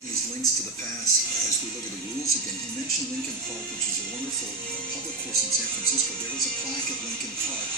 These links to the past as we look at the rules again. He mentioned Lincoln Park, which is a wonderful public course in San Francisco. There is a plaque at Lincoln Park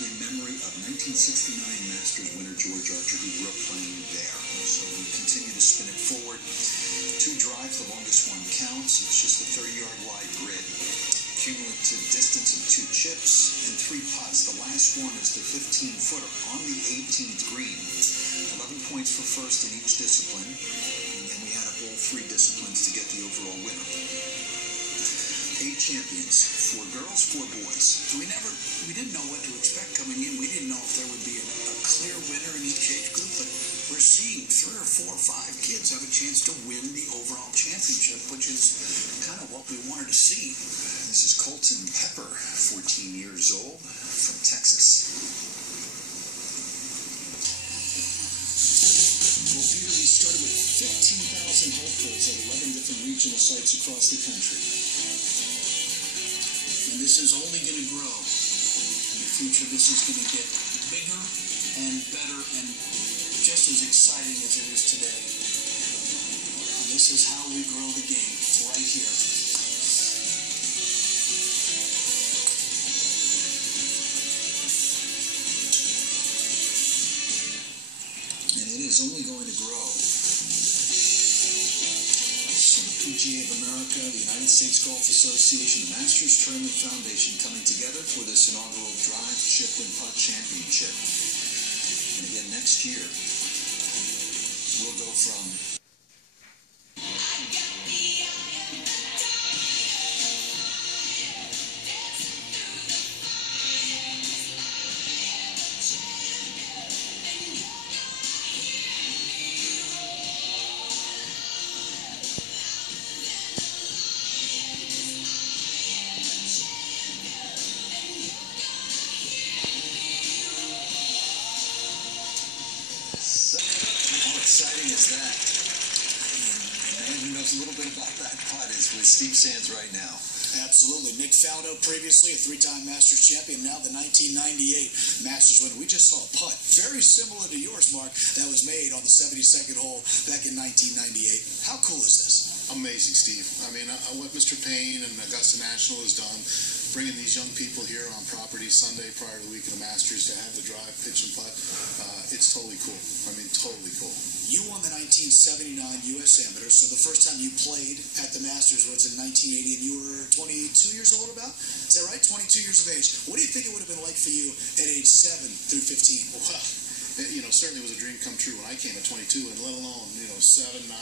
in memory of 1969 Masters winner George Archer, who grew up playing there. So we continue to spin it forward. 2 drives, the longest one counts. It's just a 30-yard wide grid. Cumulative distance of 2 chips and 3 putts. The last one is the 15-footer on the 18th green. 11 points for first in each discipline. All 3 disciplines to get the overall winner. 8 champions, 4 girls, 4 boys. We didn't know what to expect coming in. We didn't know if there would be a clear winner in each age group, but we're seeing 3 or 4 or 5 kids have a chance to win the overall championship, which is kind of what we wanted to see. This is Colton Pepper, 14 years old, from Texas. Well, Peter, we started with 15,000 hopefuls at 11 different regional sites across the country. And this is only going to grow. In the future, this is going to get bigger and better and just as exciting as it is today. And this is how we grow the game, right here. And it is only going to grow. PGA of America, the United States Golf Association, the Masters Tournament Foundation coming together for this inaugural Drive, Chip, and Putt Championship. And again, next year, we'll go from... exciting is that? The man who knows a little bit about that putt is with Steve Sands right now. Absolutely. Nick Faldo, previously a 3-time Masters champion, now the 1998 Masters winner. We just saw a putt very similar to yours, Mark, that was made on the 72nd hole back in 1998. How cool is this? Amazing, Steve. I mean, what Mr. Payne and Augusta National has done, bringing these young people here on property Sunday prior to the week of the Masters to have the drive, pitch, and putt, it's totally cool. I mean, totally cool. You won the 1979 U.S. Amateur, so the first time you played at the Masters was in 1980, and you were 22 years old about? Is that right? 22 years of age. What do you think it would have been like for you at age 7 through 15? Well, you know, certainly was a dream come true when I came at 22, and let alone, 7, 9,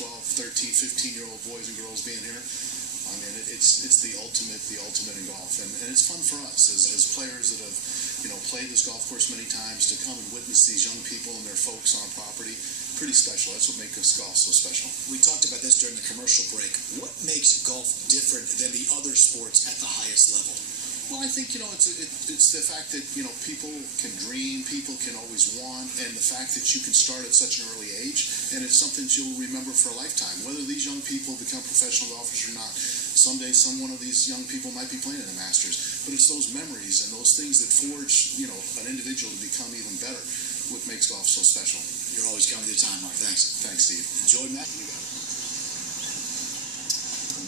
12, 13, 15-year-old boys and girls being here. I mean, it's the ultimate in golf, and it's fun for us as players that have, played this golf course many times to come and witness these young people and their folks on property. Pretty special. That's what makes this golf so special. We talked about this during the commercial break. What makes golf different than the other sports at the highest level? Well, I think, it's the fact that, people can dream, people can always want, and the fact that you can start at such an early age, and it's something that you'll remember for a lifetime. Whether these young people become professional golfers or not, someday one of these young people might be playing in the Masters, but it's those memories and those things that forge, an individual to become even better, what makes golf so special. You're always coming to time, Mark. Thanks. Thanks, Steve. Enjoy, Matt.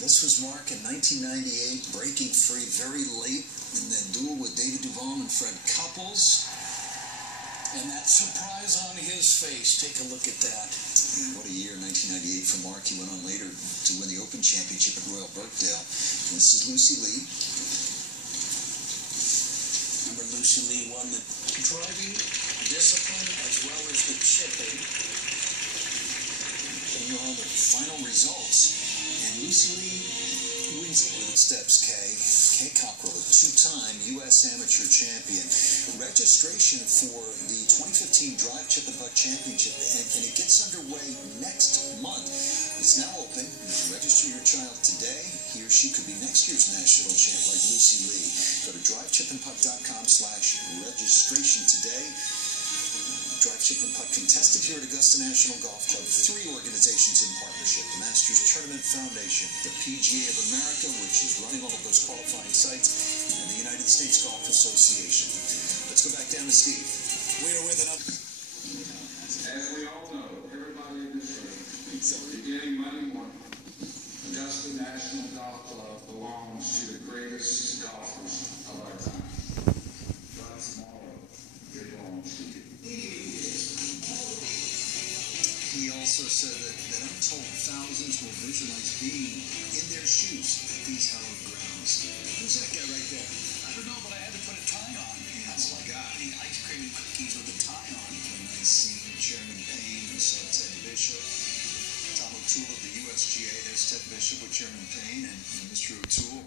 This was Mark in 1998, breaking free very late in that duel with David Duval and Fred Couples. And that surprise on his face, take a look at that. And what a year, 1998 for Mark. He went on later to win the Open Championship at Royal Birkdale. And this is Lucy Lee. Remember, Lucy Lee won the driving discipline as well as the chipping. Here are the final results. And Lucy Lee wins it with its steps, Kay. Kay Cockrell, a 2-time U.S. Amateur champion. Registration for the 2015 Drive, Chip, and Putt Championship, and it gets underway next month. It's now open. You can register your child today. He or she could be next year's national champ, like Lucy Lee. Go to drivechipandputt.com/registration today. Drive, Chip, and Putt contested here at Augusta National Golf Club. 3 organizations in partnership: the Masters Tournament Foundation, the PGA of America, which is running all of those qualifying sites, and the United States Golf Association. Let's go back down to Steve. We are with another. As we all know, everybody in this room thinks so. begin Monday morning. Augusta National Golf Club belongs to the greatest golfers of our time. But tomorrow, it belongs to you. He also said that untold thousands will visualize being in their shoes at these hallowed grounds. Who's that guy right there? I don't know, but I had to put a tie on. That's my guy. Ice cream and cookies with a tie on. A nice scene. Chairman Payne, we saw Ted Bishop, Tom O'Toole of the USGA. There's Ted Bishop with Chairman Payne and Mr. O'Toole.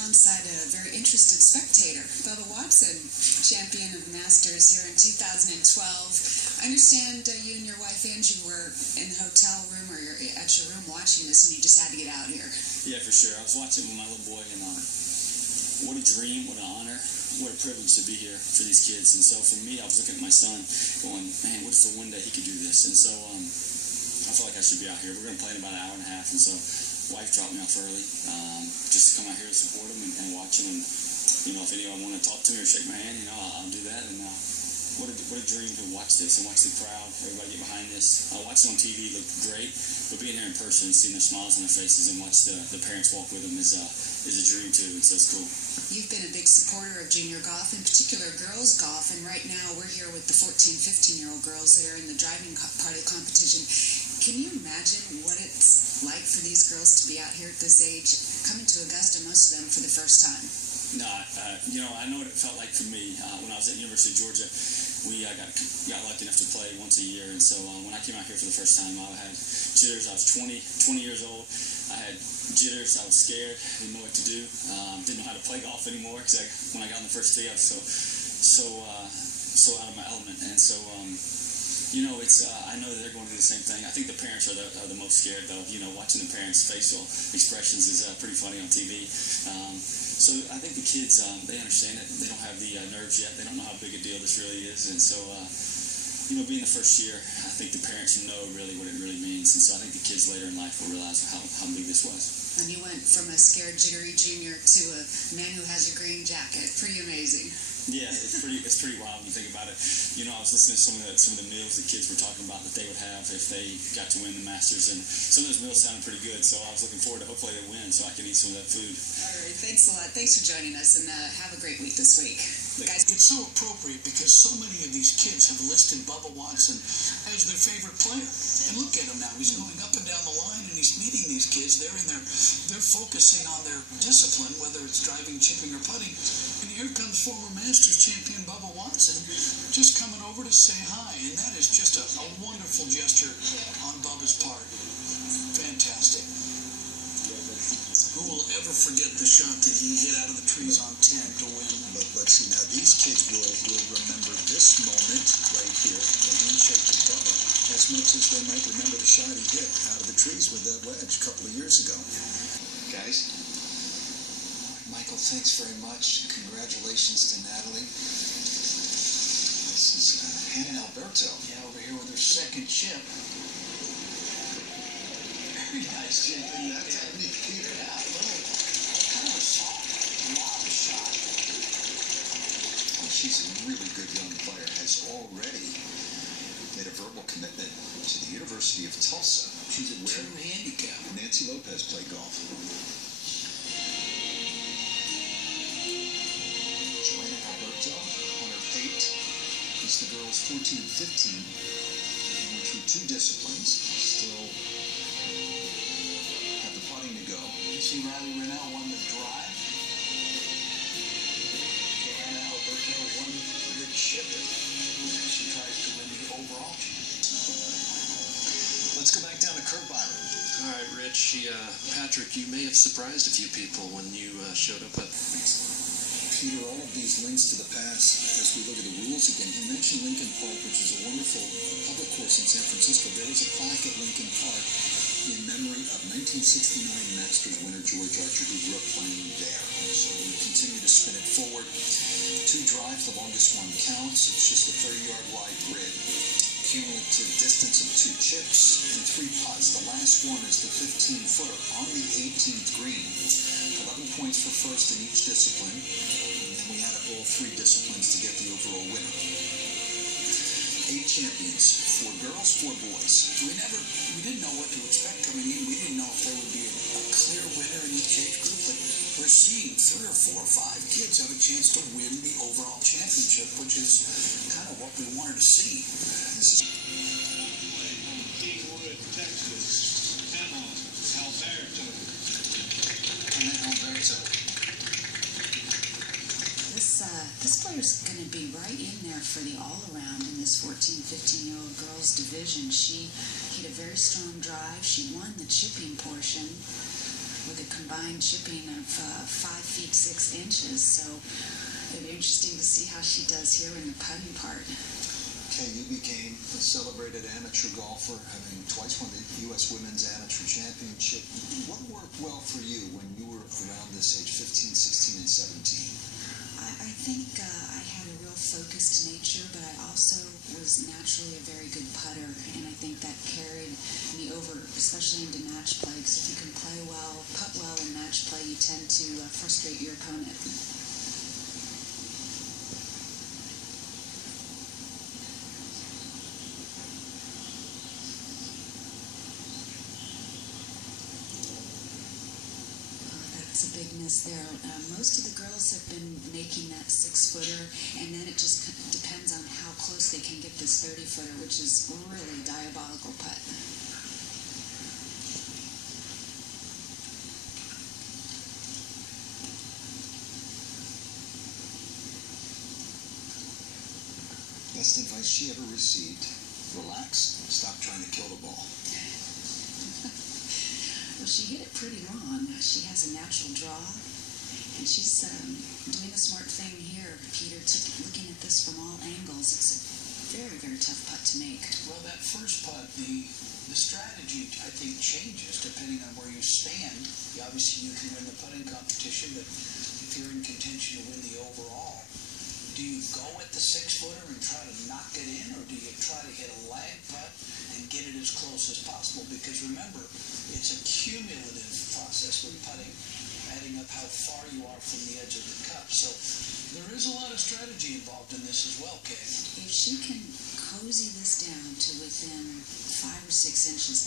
Alongside a very interested spectator, Bubba Watson, champion of Masters here in 2012. I understand you and your wife Angie were in the hotel room or you're at your room watching this, and you just had to get out here. Yeah, for sure. I was watching with my little boy, and what a dream, what an honor, what a privilege to be here for these kids. And so for me, I was looking at my son, going, man, what if for one day he could do this? And so I felt like I should be out here. We're going to play in about an hour and a half, and so wife dropped me off early just to come out here to support him and watch him. And if anyone want to talk to me or shake my hand, I'll do that. And what a dream to watch this and watch the crowd, everybody get behind this. Watching on TV looked great, but being here in person and seeing their smiles on their faces and watch the parents walk with them is a dream too. And so it's cool. You've been a big supporter of junior golf, in particular girls golf, and right now we're here with the 14, 15-year-old girls that are in the driving part of the competition. Can you imagine what it's like for these girls to be out here at this age, coming to Augusta, most of them for the first time? No, I know what it felt like for me when I was at University of Georgia. We got lucky enough to play once a year, and so when I came out here for the first time, I had jitters. I was 20 years old. I had jitters. I was scared. Didn't know what to do. Didn't know how to play golf anymore because when I got on the first tee, I was so out of my element. And so I know that they're going through the same thing. I think the parents are the most scared, though. Watching the parents' facial expressions is pretty funny on TV. So I think the kids, they understand it. They don't have the nerves yet. They don't know how big a deal this really is. And so, being the first year, I think the parents know really what it really means. And so I think the kids later in life will realize how big this was. And you went from a scared, jittery junior to a man who has a green jacket. Pretty amazing. Yeah, it's pretty wild when you think about it. I was listening to some of the meals the kids were talking about that they would have if they got to win the Masters, and some of those meals sounded pretty good. So I was looking forward to hopefully they win, so I can eat some of that food. All right, thanks a lot. Thanks for joining us, and have a great week this week. Guys, It's so appropriate because so many of these kids have listed Bubba Watson as their favorite player. And look at him now. He's going up and down the line, and he's meeting these kids. They're focusing on their discipline, whether it's driving, chipping, or putting. And here comes former Masters champion Bubba Watson just coming over to say hi. And that is just a wonderful gesture on Bubba's part. Fantastic. Who will ever forget the shot that he hit out of the trees on 10 to win? But see, now these kids will remember this moment right here, the handshake with Bubba, as much as they might remember the shot he hit out of the trees with that wedge a couple of years ago. Guys, Michael, thanks very much. Congratulations to Natalie. This is Hannah Alberto. Yeah, over here with her second chip. Very nice chip. That's how we keep it out. Kind of a soft, long shot. Well, she's a really good young player. Has already made a verbal commitment to the University of Tulsa. She's a 2 handicap. Nancy Lopez played golf. Joanna Alberto, Hunter Pate, is the girls 14 and 15. They went through 2 disciplines. Still have the putting to go. You see Riley Rennell won the drive. Joanna Alberto won the chip. She tries to win the overall. Let's go back down to Kurt Byron. All right, Rich. Patrick, you may have surprised a few people when you showed up at... Peter, all of these links to the past, as we look at the rules again, he mentioned Lincoln Park, which is a wonderful public course in San Francisco. There is a plaque at Lincoln Park in memory of 1969 Masters winner George Archer, who grew up playing there. So we continue to spin it forward. 2 drives, the longest one counts. It's just a 30-yard wide grid. Cumulative distance of 2 chips and 3 putts. The last one is the 15-footer on the 18th green. 11 points for first in each discipline. And then we add up all 3 disciplines to get the overall winner. 8 champions, 4 girls, 4 boys. We didn't know what to expect coming in. We didn't know if there would be a clear winner in each age group, but we're seeing 3 or 4 or 5 kids have a chance to win the overall championship, which is kind of what we wanted to see. This is Kingwood, Texas. Come on, Alberto. This player's going to be right in there for the all-around in this 14, 15-year-old girls division. She hit a very strong drive. She won the chipping portion with a combined chipping of 5 feet 6 inches. So it'll be interesting to see how she does here in the putting part. Okay, you became a celebrated amateur golfer, having twice won the U.S. Women's Amateur Championship. What worked well for you when you were around this age, 15, 16, and 17? I think I had a real focused nature, but I also was naturally a very good putter, and I think that carried me over, especially into match play, because if you can play well, putt well in match play, you tend to frustrate your opponent. It's a big miss there. Most of the girls have been making that 6-footer, and then it just depends on how close they can get this 30-footer, which is really diabolical putt. Best advice she ever received: relax, stop trying to kill the ball. Well, she hit it pretty long. She has a natural draw, and she's doing the smart thing here, Peter, looking at this from all angles. It's a very, very tough putt to make. Well, that first putt, the strategy, I think, changes depending on where you stand. Obviously, you can win the putting competition, but if you're in contention to win the overall, do you go at the 6-footer and try to knock it in, or do you try to hit a lag putt and get it as close as possible? Because remember, it's a cumulative process with putting, adding up how far you are from the edge of the cup. So there is a lot of strategy involved in this as well, Kay. If she can cozy this down to within 5 or 6 inches,